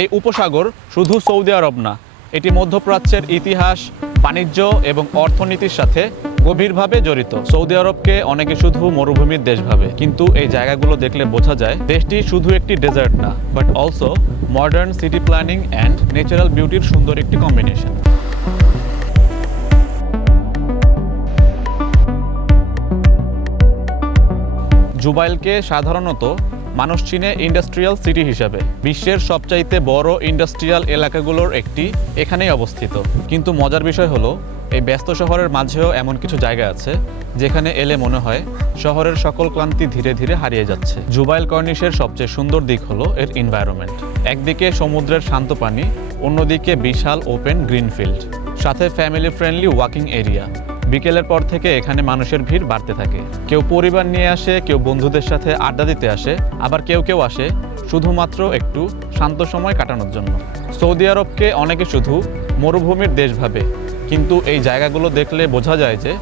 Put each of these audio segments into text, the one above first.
এই উপসাগর শুধু সৌদি আরব না, এটি মধ্যপ্রাচ্যের ইতিহাস, বাণিজ্য এবং অর্থনীতির সাথে গভীরভাবে জড়িত। সৌদি আরবকে অনেকে শুধু মরুভূমির দেশ ভাবে, কিন্তু এই জায়গাগুলো দেখলে বোঝা যায় দেশটি শুধু একটি ডেজার্ট না, but also modern city planning and natural বিউটির সুন্দর একটি কম্বিনেশন। জুবাইলকে সাধারণত মানুষ চিনে ইন্ডাস্ট্রিয়াল সিটি হিসাবে। বিশ্বের সবচাইতে বড় ইন্ডাস্ট্রিয়াল এলাকাগুলোর একটি এখানেই অবস্থিত। কিন্তু মজার বিষয় হলো, এই ব্যস্ত শহরের মাঝেও এমন কিছু জায়গা আছে যেখানে এলে মনে হয় শহরের সকল ক্লান্তি ধীরে ধীরে হারিয়ে যাচ্ছে। জুবাইল কর্নিশের সবচেয়ে সুন্দর দিক হলো এর এনভায়রনমেন্ট। একদিকে সমুদ্রের শান্ত পানি, অন্যদিকে বিশাল ওপেন গ্রিনফিল্ড, সাথে ফ্যামিলি ফ্রেন্ডলি ওয়াকিং এরিয়া। বিকেলের পর থেকে এখানে মানুষের ভিড় বাড়তে থাকে। কেউ পরিবার নিয়ে আসে, কেউ বন্ধুদের সাথে আড্ডা দিতে আসে, আবার কেউ কেউ আসে শুধুমাত্র একটু শান্ত সময় কাটানোর জন্য। সৌদি আরবকে অনেকে শুধু মরুভূমির দেশ ভাবে, কিন্তু এই জায়গাগুলো দেখলে বোঝা যায় যে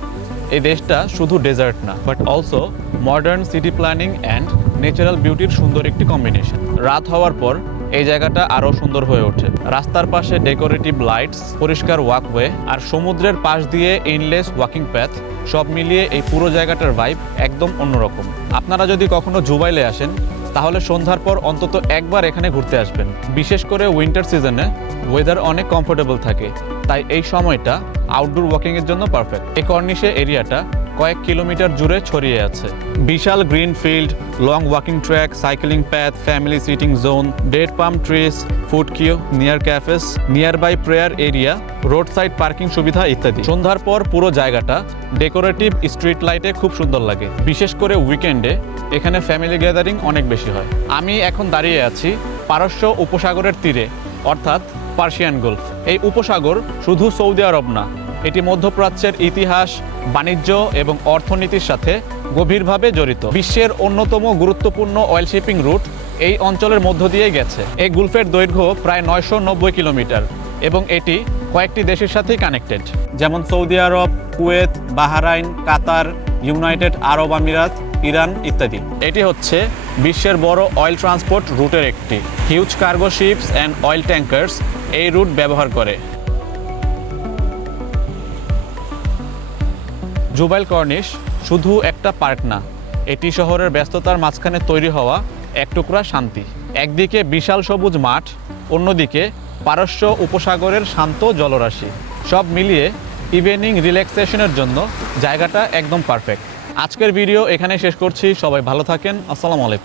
এই দেশটা শুধু ডেজার্ট না, but also modern city planning and natural বিউটির সুন্দর একটি কম্বিনেশন। রাত হওয়ার পর এই জায়গাটা আরও সুন্দর হয়ে ওঠে। রাস্তার পাশে ডেকোরেটিভ লাইটস, পরিষ্কার ওয়াকওয়ে আর সমুদ্রের পাশ দিয়ে এন্ডলেস ওয়াকিং প্যাথ, সব মিলিয়ে এই পুরো জায়গাটার ভাইব একদম অন্যরকম। আপনারা যদি কখনো জুবাইলে আসেন, তাহলে সন্ধ্যার পর অন্তত একবার এখানে ঘুরতে আসবেন। বিশেষ করে উইন্টার সিজনে ওয়েদার অনেক কমফোর্টেবল থাকে, তাই এই সময়টা আউটডোর ওয়াকিংয়ের জন্য পারফেক্ট। এই কর্নিশে এরিয়াটা কয়েক কিলোমিটার জুড়ে ছড়িয়ে আছে। বিশাল green field, long walking track, cycling path, family sitting zone, date palm trees, food queue, near cafes, nearby prayer area, road side parking সুবিধা ইত্যাদি। সন্ধ্যার পর পুরো জায়গাটা ডেকোরেটিভ স্ট্রিট লাইটে খুব সুন্দর লাগে। বিশেষ করে উইকেন্ডে এখানে ফ্যামিলি গ্যাদারিং অনেক বেশি হয়। আমি এখন দাঁড়িয়ে আছি পারস্য উপসাগরের তীরে, অর্থাৎ পার্সিয়ান গলফ। এই উপসাগর শুধু সৌদি আরব না, এটি মধ্যপ্রাচ্যের ইতিহাস, বাণিজ্য এবং অর্থনীতির সাথে গভীরভাবে জড়িত। বিশ্বের অন্যতম গুরুত্বপূর্ণ অয়েল শিপিং রুট এই অঞ্চলের মধ্য দিয়ে গেছে। এই গলফের দৈর্ঘ্য প্রায় 990 কিলোমিটার এবং এটি কয়েকটি দেশের সাথেই কানেক্টেড, যেমন সৌদি আরব, কুয়েত, বাহরাইন, কাতার, ইউনাইটেড আরব আমিরাত, ইরান ইত্যাদি। এটি হচ্ছে বিশ্বের বড় অয়েল ট্রান্সপোর্ট রুটের একটি। Huge cargo ships and oil tankers এই রুট ব্যবহার করে। জুবাইল কর্নিশ শুধু একটা পার্ক না, এটি শহরের ব্যস্ততার মাঝখানে তৈরি হওয়া এক টুকরা শান্তি। একদিকে বিশাল সবুজ মাঠ, অন্যদিকে পারস্য উপসাগরের শান্ত জলরাশি। সব মিলিয়ে ইভিনিং রিল্যাক্সেশনের জন্য জায়গাটা একদম পারফেক্ট। আজকের ভিডিও এখানে শেষ করছি। সবাই ভালো থাকেন। আসসালামু আলাইকুম।